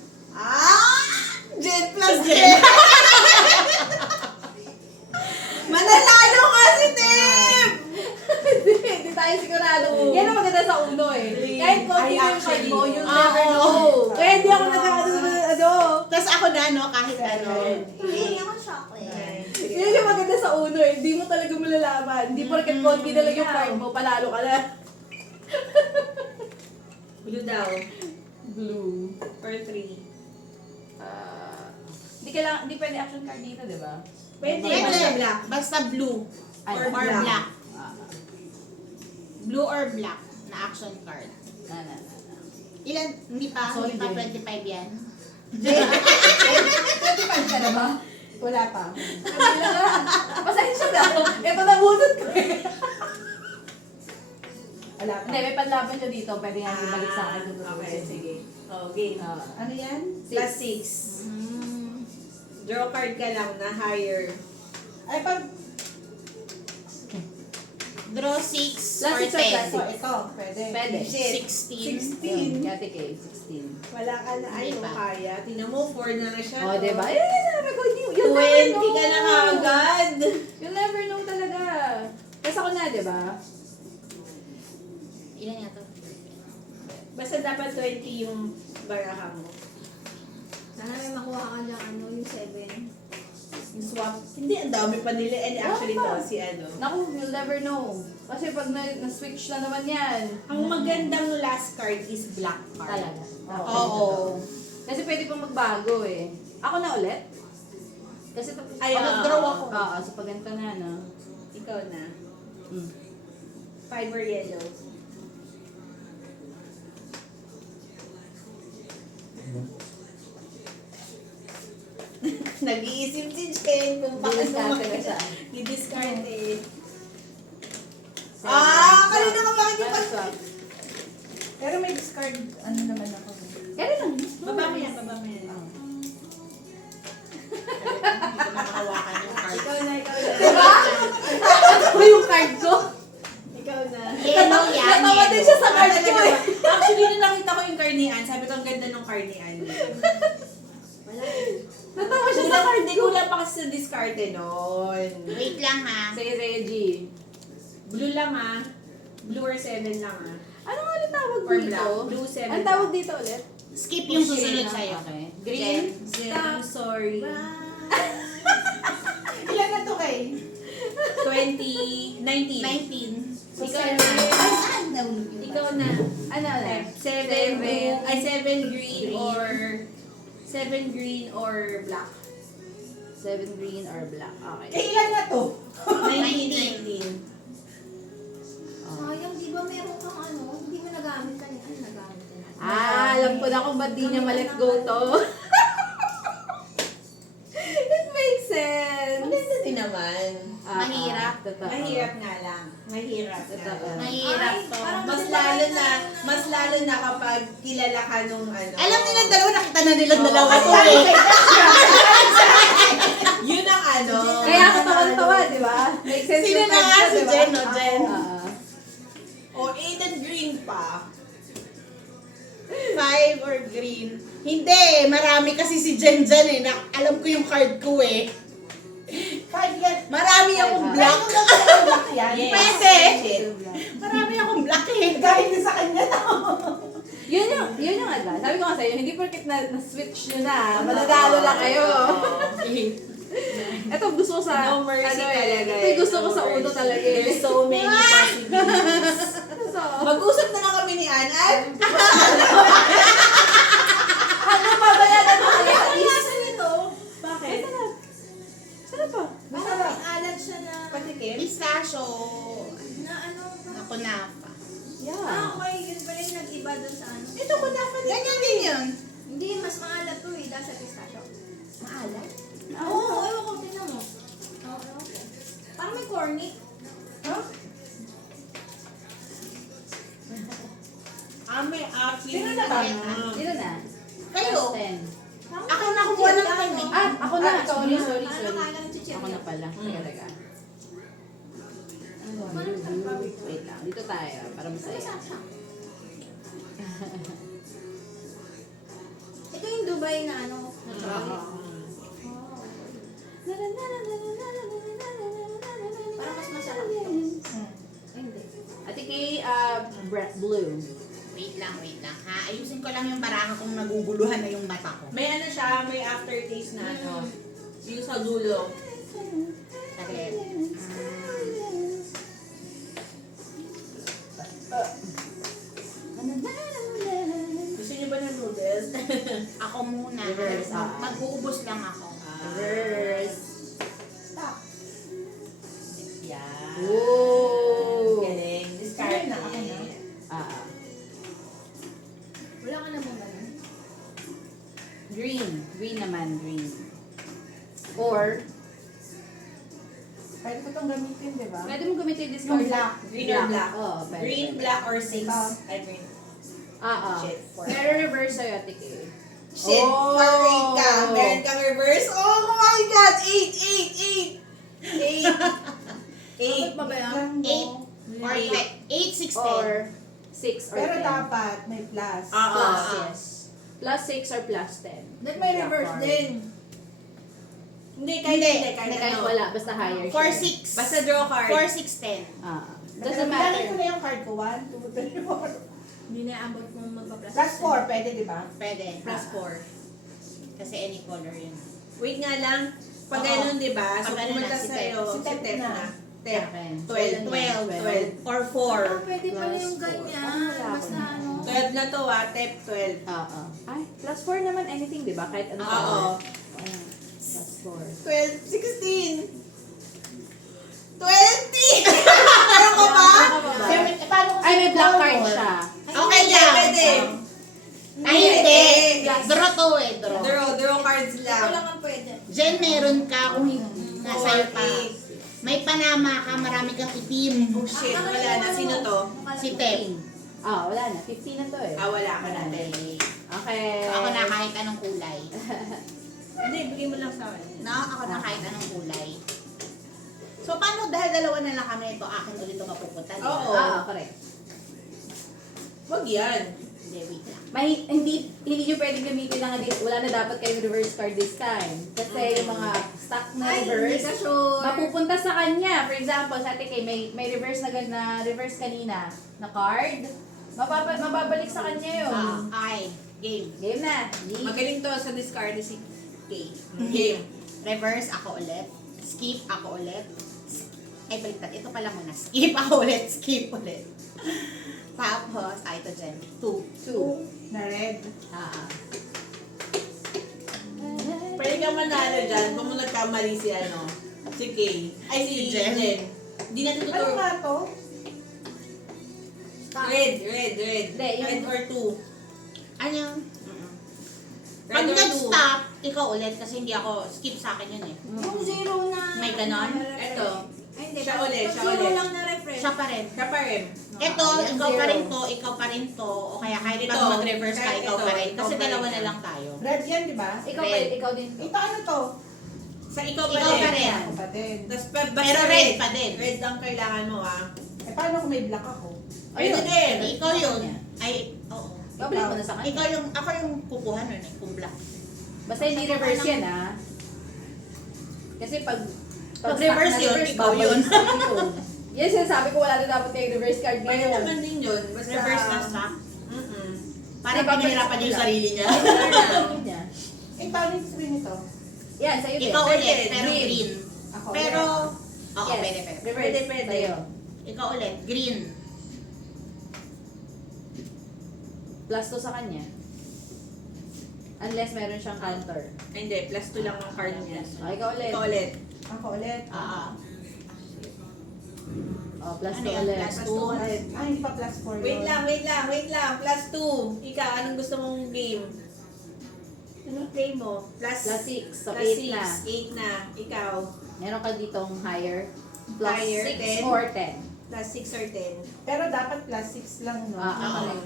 Jen plus Jen! Mananalo ka si Tim! Hindi tayo sigurado. Yan ang maganda sa uno eh. Kahit konti Ay, yung card actually. mo, you'll never know. Kaya hindi ako ano. Tapos ako na, no? Kahit ano. Hindi ako chocolate. Yun yung maganda sa uno eh. Hindi mo talaga malalaman. Hindi porket konti na lang yung card mo, panalo ka na. Blue daw. Blue. Or 3. Hindi pwede action card dito, di ba? Pwede. Pwede. Basta black. Basta blue. Ay, Or black. Ah, Blue or black na action card. na. Ilan? Hindi pa? Sorry, Hindi pa Jen. 25 yan? 25 ka na ba? Wala pa. Kabila na. Pasensya na. Ito nabunot ko eh. Wala pa. Hindi, may panlaban siya dito. Pwede nga ibalik sa akin. Okay, sige. Okay. Ano yan? Plus 6. Draw card ka lang na higher. Ay, pag... Draw 6 Plus or 6 or plus 10. So, ito, pwede. Pwede. 16. Kati K, 16. Wala ka na. Ay, Hindi pa. kaya. Tingnan mo, 4 na siya. O, no? diba? Eh, sabi ko, you'll 20 never know. ka na agad. You'll never know talaga. Kasi ako na, diba? Ilan yan to? Basta dapat 20 yung baraha mo. Sana may makuha ka dyan, yung 7. Yung swap. Hindi, ang dami pa nila. And actually Wala pa. to, si ano. Naku, you'll never know. Kasi pag na-switch na naman yan. Ang magandang last card is black card. Talaga. Oo. Kasi pwede pang magbago eh. Ako na ulit? Kasi Ay, nag-draw ako. Oo, so pag ganito na, no? Ikaw na. Mm. 5 or yellow. Nag-iisip si Jen kung paano Di-discard na siya. Di-discard eh. Seven. Kanina ka bakit yung One swap. Pero may discard, ano naman ako. Kaya lang. Baba mo yan. Oh. Hindi ko na makawakan yung card. Ikaw na. Ano yung card ko? Ikaw na. Yellow yan, Natawa din siya sa card ko eh. Actually, nung nakita ko yung card ni Ann, sabi ko, ang ganda ng card ni Ann. Wala eh. Natawa siya sa card Hindi ko. kulang pa kasi sa discard eh noon. Wait lang ha. Say Reggie. Blue lang ah. Blue or 7 lang ah. Ano nga ulit tawag Or dito? black. Blue 7. Ang tawag dito ulit? Skip yung susunod sa'yo. Okay. Green. I'm sorry. Ilan na to kay? 19. 19. Ikaw seven. na. Ay, nahulog yung Ikaw na. Ano ulit? 7 blue. Ay, 7 green Green. or 7 green or black. 7 green or black. Okay. ilan na to? 19. Sayang, di ba meron kang ano, hindi mo nagamit kanina. Ano nagamit kanina? Alam ko na kung ba't di niya ma-let go to. It makes sense. Maganda din naman. Mahirap. Totoo. Mahirap nga lang. Mahirap nga Totoo. lang. Mahirap Ay, to. parang- Mas lalo na kapag kilala ka nung ano. Alam nila dalawa, nakita na nilang Oo. dalawa to Ay, eh. Yun ang ano. Kaya ako tawan-tawa, di ba? Makes sense Sino yung na card nga ko, si di ba? Jen, no, Jen? Oo. O, 8 and green pa. 5 or green. Hindi, marami kasi si Jen dyan eh. Alam ko yung card ko eh. 5 yan. Marami akong black. Yes. Pwede. Shit. Marami akong black eh. Galing din sa kanya to. Yun yung ano. Sabi ko nga sa'yo, hindi porket na-switch nyo na, mananalo lang kayo. Ito gusto ko sa, No mercy talaga ito yung gusto ko No sa ulo mercy. talaga eh. There's so many possibilities. So, Mag-usap na lang kami ni Ann. ano pa ba yan? Ano Ay, kaya? ang lasa nito. Bakit? Sarap pa. Parang may alat siya na, Patikim? Pistachio. na ano. Ako na pa. Yeah. Okay, yun pala yung nag-iba dun sa ano. Ito ko dapat. Ganyan din yun. Hindi, mas maalat to eh, dahil sa pistachio. Maalat. Oo, ewan ko, tingnan mo. Oo, okay. Parang may corny. May akin. Sino na ba? Sino na? Kayo. Plus 10. Ako na kumuha ng time eh. Ah, ako na. Sorry. Parang Sorry. nakala ng chichirya. Ako na pala. Teka, teka. Wait lang. Dito tayo. Para masaya. Ito yung Dubai na ano. Parang mas masarap ito. Hindi. Ate Kay, blue. Wait lang ha. Ayusin ko lang yung baraha kung naguguluhan na yung mata ko. May ano siya, may aftertaste na ano. Yung sa dulo. Saglit. Gusto niyo ba ng noodles? Ako muna. Reverse, Mag-uubos lang ako. Reverse. Stop. Yan. Ooh. Galing. Discard Ayun na, ako na. Ah. Wala ka namang ganun. Green. Green naman. Green. Or, Pwede ko itong gamitin, di ba? pwede mo gamitin yung discard. Yung black. Green or black? Oo, pwede. Green, black, or 6. Ah. Ay, green. Shit. Four. Meron reverse sa'yo, Ate Kay. Shit. Oh. Parade ka. Meron kang reverse. Oh my God! 8. 8. ba ba yan? 8 or 8, 6, 10. Or 6 or Pero 10. dapat may plus. Plus, Ah. yes. Plus 6 or plus 10. Then may Black reverse card. din. Hindi, kahit Hindi. hindi. Kahit Kahit ano. wala, basta higher 4, siya. 6. Basta draw card. 4, 6, 10. Doesn't Lalagay ko matter. na yung card ko. 1, 2, 3, 4. Hindi na ambot mo magpa-plus. Plus 4, pwede di ba? Pwede. Plus 4. Kasi any color yun. Wait nga lang. Pag Oo. ganun, di ba? So, Pag ganun pumunta na, si sa'yo. Tef. Si Si Tef Tef na. na. Tef. Okay. 12. 12. 12. Or 4. Pwede pala yung Plus four. ganyan. Ano wala Basta ako ano. na to Tep 12. Oo. Ay, plus 4 naman anything, di ba? Kahit ano. Oo. Ayan, plus 4. 12, 16. 20! Ano ka ba? Paano kung Ay, may black color? card siya. Okay Hindi, lang. pwede. Ay, hindi. Yes. Draw to eh, draw. Draw cards Ito lang. lang ang pwede. Jen, meron ka kung nasa'yo pa. 4, 8. May panama ka, marami kang itim. Oh shit, wala na. Sino to? Si Tep. Ah, wala na. 15 na to eh. Ah, wala ka na. Okay. So, ako na kahit anong kulay. Hindi, bigay mo lang sa akin. No? Ako na kahit anong kulay. So, paano dahil dalawa na lang kami ito, akin ko dito mapupunta, di ba? Oo. Correct. Wag yan. Hindi, wait lang. Hindi nyo pwedeng gamitin lang. Wala na dapat kayong reverse card this time. Kasi yung mga stock na Ay, hindi reverse, ka sure. mapupunta sa kanya. For example, sa Ate Kay, may reverse na reverse kanina na card. Mababalik sa kanya yun. Ay, game. Game na. G. Magaling to sa discard si K. Game. Reverse, ako ulit. Skip, ako ulit. Ay, baliktad. Ito pala muna. Skip, ako ulit. Skip ulit. Tapos, ito dyan. 2. Na red. Pwede ka manalo dyan kung nagkamali si si K. Ay, si Jen. Jen. Hindi na Ano tuturo. nga to? Red. Hindi, yung- Red or 2. Ano? Red Pag or 2. nag-stop, ikaw ulit kasi hindi ako, skip sa akin yun eh. Yung zero na... May ganon? Ito. Ay, hindi. Siya ulit, siya Zero ulit. lang na refresh. Siya pa rin. Siya pa rin. Ito, yan, ikaw pa zero. rin to, ikaw pa rin to, o kaya kahit Ito, pag mag-reverse ka, kahit ikaw ito, pa rin. ikaw Kasi pa rin dalawa na yan. lang tayo. Red yan, di ba? Red. Ikaw din. Ito ano to? Sa ikaw pa Ikaw rin. pa rin. Ako pa din. Tapos basta Pero red pa din. Red ang kailangan mo Eh, paano kung may black ako? Pwede din. Ikaw yun. Ay, oo. Babalik mo na sa kanya. Ikaw yung, ako yung kukuha nun eh, kung black. Basta hindi reverse yan Kasi pag Pag stock reverse na yun, reverse, ikaw babalik yun. sa'yo yun. Yan sinasabi ko, wala na dapat kayo reverse card Pwede ngayon. naman din yun. Basta Reverse na stock. Mm-mm. Para pinahirapan yung sarili niya. Niya. Eh, paano yung sabihin nito? Yan, sa'yo din. Ikaw Pwede. ulit, pero Green. green. Ako Pero, red. oo, Yes. pwede, pwede. Reverse. Pwede. Sa'yo. Ikaw ulit, green. Plus 2 sa kanya. Unless meron siyang counter. Ay, hindi. Plus 2 lang ang card niya. Ikaw ulit. Ikaw ulit. Ako ulit. Plus Ano 2 yan? ulit. Plus 2? Red. Ah, hindi pa plus 4 Wait lang. Plus 2. Ikaw, anong gusto mong game? Anong play mo? Plus 6. So, plus 8 na. 8 na. Ikaw. Meron ka ditong higher. Plus Higher, 6 10. or 10. Plus 6 or 10. Pero dapat plus 6 lang, no? Okay.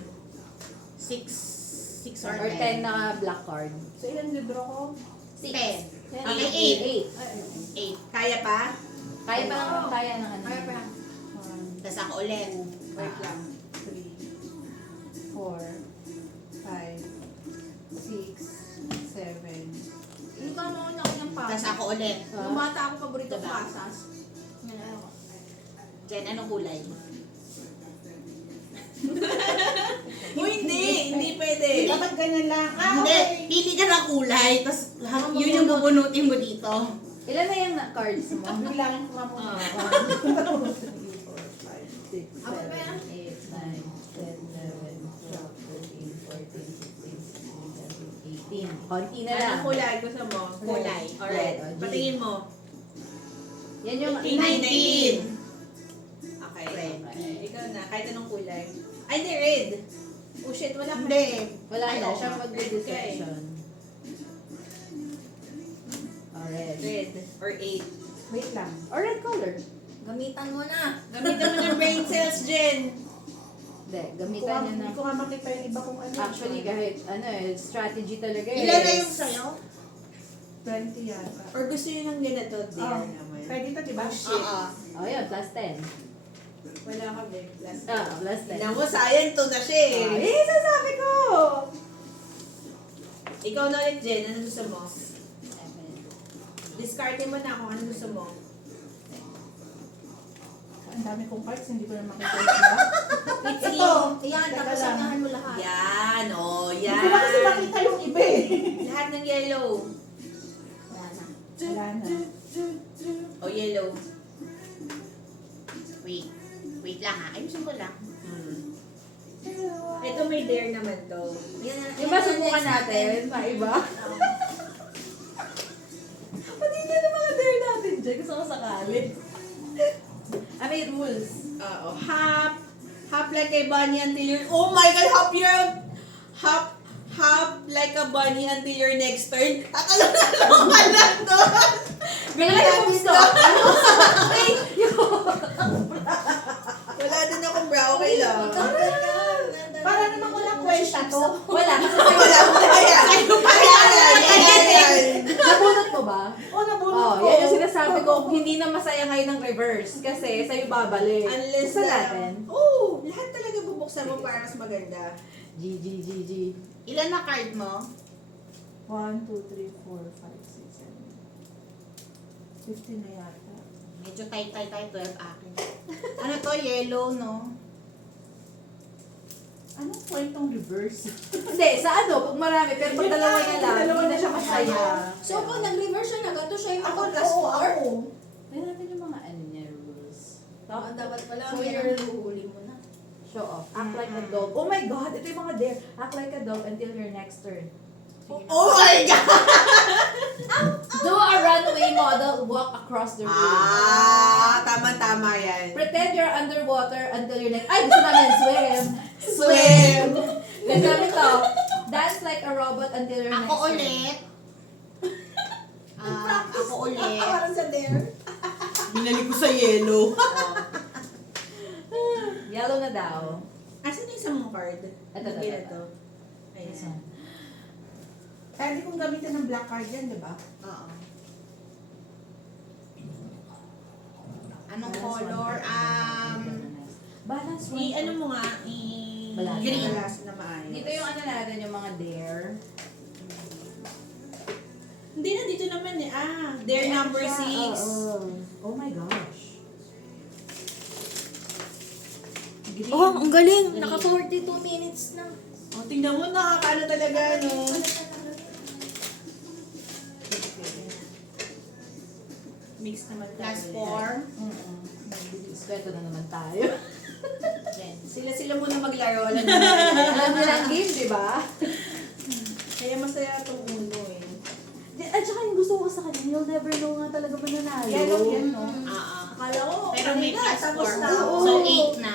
6 or Or 10 na black card. So, ilan libro ko? 6. 10. Okay, 8. Kaya pa? Kaya pa lang, kaya ng ano. Kaya pa. 1, Tapos ako ulit. Wait lang. 3, 4, 5, 6, 7. Hindi ka naman ako ng Tapos pasas. ako ulit. Nung bata ako, paborito ko Diba? pasas. Ngayon, ako. Jen, anong kulay? Hindi pwede. Dapat ganyan lang. Ah, Hindi, okay. pili ka ng kulay, tapos yun yung bubunutin mo dito. Ilan na yung cards mo? Bilangin ko nga muna. 1, 2, 3, 4, 5, 6, 7, Ako pa yan. 8, 9, 10, 11, 12, 13, 14, 15, 16, 18. Konti na lang. Anong kulay gusto mo? Kulay. Alright. Red. Patingin mo. Yan yung 19. Okay. Red. Ikaw na. Kahit anong kulay. Ay, hindi. Red. Oh shit, wala ka. Hindi. Wala Ay, na. oo. Siya mag-deception. Red. Red. Or 8. Wait lang. Or red color. Gamitan mo na. Gamitan mo ng brain cells, Jen. Hindi, Hindi gamitan niya na. ko nga makita yung iba kung ano. Actually, kahit strategy talaga eh. Ilan na yung sa'yo? 20 yata. Or gusto yun ng ganito, dear Oh, naman. pwede to, di ba? Oo. Oh, yun. Plus 10. Wala ka, babe. Plus. Plus 10. Tignan mo, sayang to na siya eh. Eh, sasabi ko! Ikaw na ulit, Jen. Ano gusto mo? Discardin mo na kung ano gusto mo. Ang dami kong cards, hindi ko na makita yung iba. Ito! Ayan, Teka tapos lang. sanyahan mo lahat. Yan, oh, Hindi ko na kasi yan. makita yung iba eh. Lahat ng yellow. Ayan na. Wala na. O, yellow. Wait. Wait lang ha. Ayusin ko lang. Ito may dare naman to. Yung ba subukan natin, maiba? Pati nga na mga dare natin dyan, gusto ko sakali. May rules. Oo. Hop like a bunny until you're... Oh my God! Hop like a bunny until your next turn. Tatalon ka lang doon. Bigla yung stop. Wala din akong brow. Okay lang. Para naman walang kwenta to. Wala, kasi Wala. Ayan. Ayan. nabunot mo ba? O, nabunot ko. Yan yung sinasabi ko, hindi na masaya ngayon ng reverse. Kasi sa'yo babalik. Unless Sa na... natin. Oh, lahat talaga bubuksan mo para mas maganda. GG. Ilan na card mo? 1, 2, 3, 4, 5, 6, 7. 15 na yata. Medyo tight, 12 akin. Ano to? Yellow, no? Anong kwentong reverse? Hindi, sa pag marami, pero pag dalawa na lang, hindi na siya masaya. So, pag nag-reverse siya na ganito, siya yung Ako, plus oo, 4. ako. Tignan natin yung mga ano niya, rules. Dapat pala, So, yan you're- ang huhuli mo na. Show off. Act like a dog. Oh my God, ito yung mga dare. Act like a dog until your next turn. Oh my God! Do a runaway model walk across the room. Tama-tama yan. Pretend you're underwater until your next... Ay, gusto namin swim. Swim. Gusto namin to. Dance like a robot until your next Ako turn. ulit. Ako ulit. Parang sa dare. Binalik ko sa yellow. Yellow na daw. Asan yung isang mong card? Ito. Hindi na to. Ayan. Pwede kong gamitin ng black card yan, di ba? Oo. Anong color? Balance one. Ano mo nga, Balance. Green. Balas na maayos. Dito yung ano natin, yung mga dare. Hindi na, dito naman eh. Dare number 6. Oh my gosh. Green. Oh, ang galing. Green. Naka 42 minutes na. Oh, tingnan mo, nakakaano talaga, no? Mix naman Plus tayo. 4. Swerte na naman tayo. Sila muna maglaro. Alam mo. Alam mo lang game, di ba? Kaya masaya itong uno eh. At saka yung gusto ko sa kanya, you'll never know nga talaga mananalo. Yellow yan, no? Akala ko, Pero may kanina, plus tapos 4. na. So 8 na.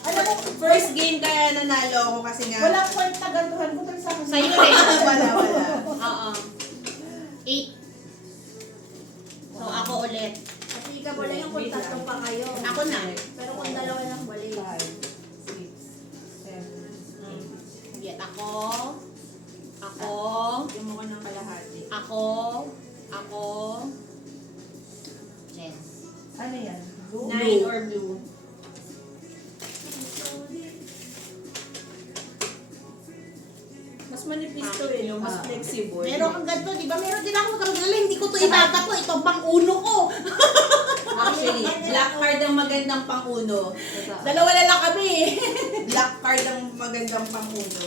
Alam mo, First game kaya nanalo ako kasi nga. walang kwenta gantuhan ko talaga sa akin. Sa'yo rin. Wala. Oo. 8. So ako ulit. Kasi ikaw wala yung kung tatlo pa kayo. Ako na. Pero kung dalawa lang balik. 5, 6, 7, Yet ako. Yung mo ko ng kalahati. Ako. Jen. 8. Ano yan? Blue? 9 or blue. Mas manipis to eh, no? Mas flexible. Meron kang ganito, di ba? Meron din ako magkakagala. Hindi ko to ibaba to. Ito pang uno ko. Actually, black card ang magandang pang-uno. Dalawa na lang kami. Black card ang magandang pang-uno.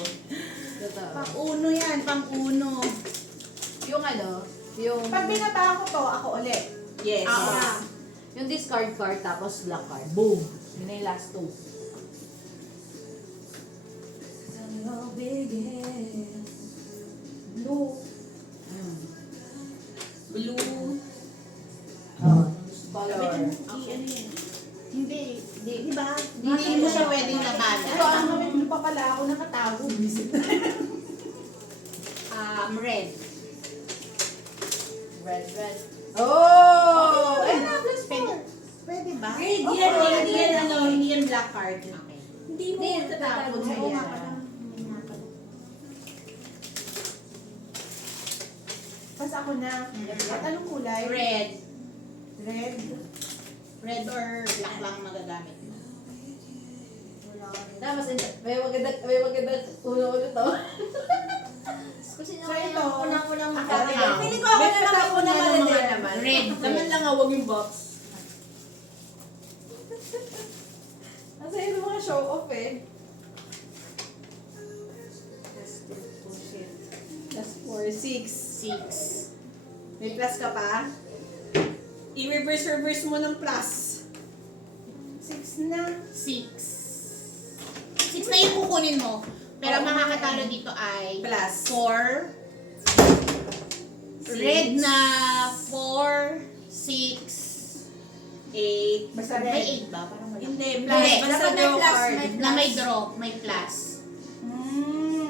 Pang uno yan. Pang uno. Yung yung... Pag binaba ko to, ako ulit. Yes. Ah. Yung discard card tapos black card. Boom! Yun na yung last two. Blue. Blue. Oh, Sabi color. din, ano yan? Hindi. Di ba? Hindi mo siya pwedeng Ito, labanan. ang may blue pa pala ako nakatago. Visit. Red. Red. Oh! Ay, na, plus Pwede, pwede ba? Hindi yan, hindi yan black card. Okay. Hindi mo Hindi, tatapon tatapon sa mo yan. yan. Tapos ako na. At anong kulay? Red. Red. Red or black lang magagamit mo. Tapos, may maganda ulo to. Kasi So, ito, unang-unang ako makakaya. na. Feeling ko ako na lang ako na Naman naman. naman. Red. Naman lang huwag yung box. Kasi yung mga show off eh. Plus 4, 6. 6. May plus ka pa? I-reverse mo ng plus. 6 na. 6. 6 na yung kukunin mo. Pero ang makakatalo dito ay Plus. 4. Red na 4, 6, 8. Basta may red. 8 ba? Parang wala. Hindi, Hindi. plus. Basta Dapat may draw plus, card. may Na may draw, may plus.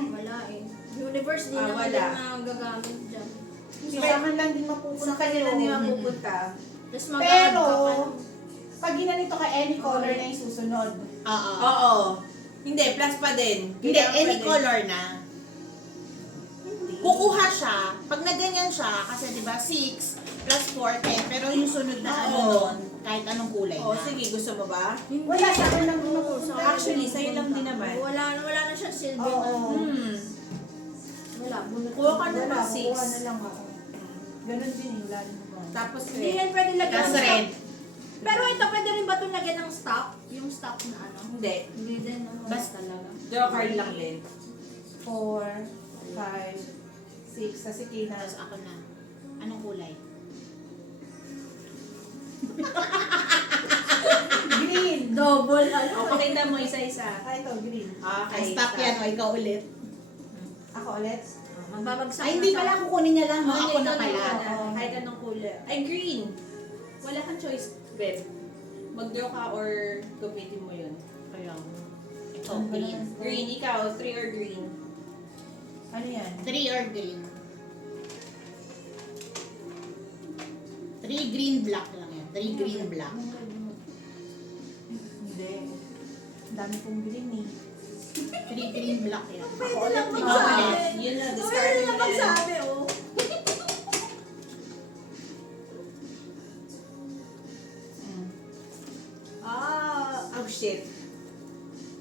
Wala eh. Universe din naman wala. yung mga gagamit dyan. Sa akin lang din mapupunta Sa kanila yun. nila pupunta. Tapos Pero, mag-add ka pa. pag ginanito ka, any color na yung susunod. Oo. Oo. Hindi, plus pa din. Hindi, Kailangan any pa din. color na. Hindi. Kukuha siya, pag na ganyan siya, kasi di ba 6 plus 4, 10, pero yung sunod na ano Oo. nun, kahit anong kulay Oh, na. sige, gusto mo ba? Hindi. Wala, sa akin lang din Oo, mapupunta. sa akin Actually, lang sa'yo lang din naman. Wala na siya silver Oo. na. Hmm. Wala, bunot. Kuha ka Wala, naman 6. kukuha na lang ako. Ganun din yung lalo naman. Tapos Hindi red. yan pwede lagyan Tapos ng red. stop. Pero ito, pwede rin ba itong lagyan ng stop? Yung stop na ano? Hindi. Hindi din, ano? Basta talaga. Draw card lang din. 4, 5, 6, kasi kina. Tapos ako na. Anong kulay? Green. Double, ano? O, pakita mo isa-isa. Ah, ito, green. Okay. Ay, stop yan. O, ikaw ulit. Ako ulit. Magbabagsak Ay, na hindi siya. pala kukunin niya lang. Oh, Ako na pala. Oo. Kahit anong kulay. Ay, green. Wala kang choice, Beb. Mag-draw ka or gamitin mo yun. Kaya, ito, Ano ba green. naman? Green, ikaw. 3 or green. Ano yan? 3 or green? 3 green black lang yan. 3 green black. Hindi. Ang dami kong green eh. 3 green black yan. Pwede lang Ikaw magsabi. ulit. Yun na, Pwede discard lang mo na yan. magsabi, oh. Oh, shit.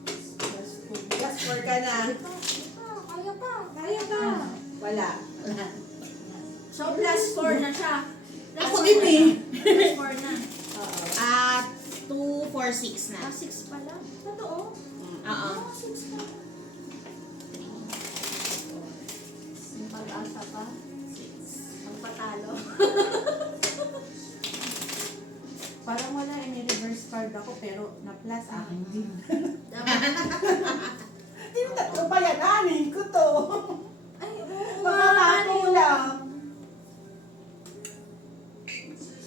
Plus 4 ka na. Kaya pa. Kaya ka. Wala. So, plus 4 na siya. Plus Ako 4 din na eh. siya. Plus 4 na. Oo. 2, 4, 6 na. 6 pala. Totoo? Oo. 6 pala. May pag-asa pa. 6. Magpatalo. Parang wala, ini-reverse card ako pero na-plus akin din. Hindi mo tatlo pa yan, anin ko to. Ay, oo. Makatapo lang.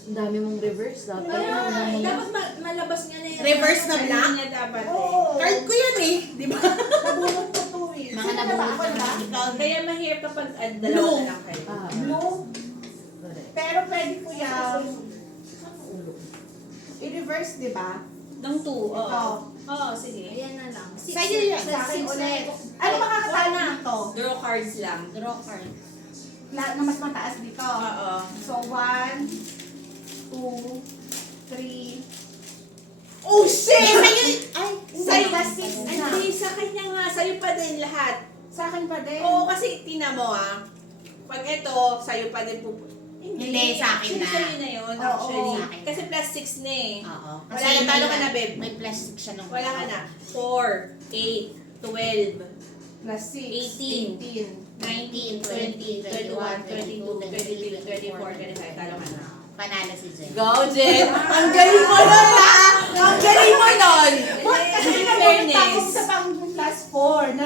Ang dami mong reverse. Dapat Ay, dapat malabas nga na yan. Reverse na black? Ano niya dapat eh. Oo. Card ko yan eh. Di ba? Nabunot ko to eh. Mga Sino na ba? nabunot Ako na na? ikaw. Kaya mahirap kapag dalawa Blue. na lang kayo. Ah, Blue. correct. Pero pwede ko yan. Saan ang ulo? I-reverse, di ba? Ng 2, oo. Ito. Oo, sige. Ayan na lang. Sa'yo yan. Sa akin Six ulit. na. Ano makakatalo dito? Draw cards lang. Draw card. Lahat na mas mataas dito. Oo. So, 1, 2, 3. Oh, shit! Sa'yo, ay, Sa'yo. Plus 6 na. Hindi, sa kanya nga. Sa'yo pa din lahat. Sa akin pa din. Oo, kasi tina mo pag ito, sa'yo pa din pupunta. Hindi, sa akin Actually, na. sa'yo na yun, Oo, actually. sa akin na. Kasi plus 6 na eh. Oo. Wala na, talo ka na, babe. May plastic siya nung Wala ka na. 4, 8, 12, Plus 6. 18, 19, 20, 21, 22, 23, 24, 25. Talo ka na. Panalo si Jen. Go, Jen! Ang galing mo nun, ha? Ang galing mo nun! Kasi In napunta ako fairness. sa pang plus 4.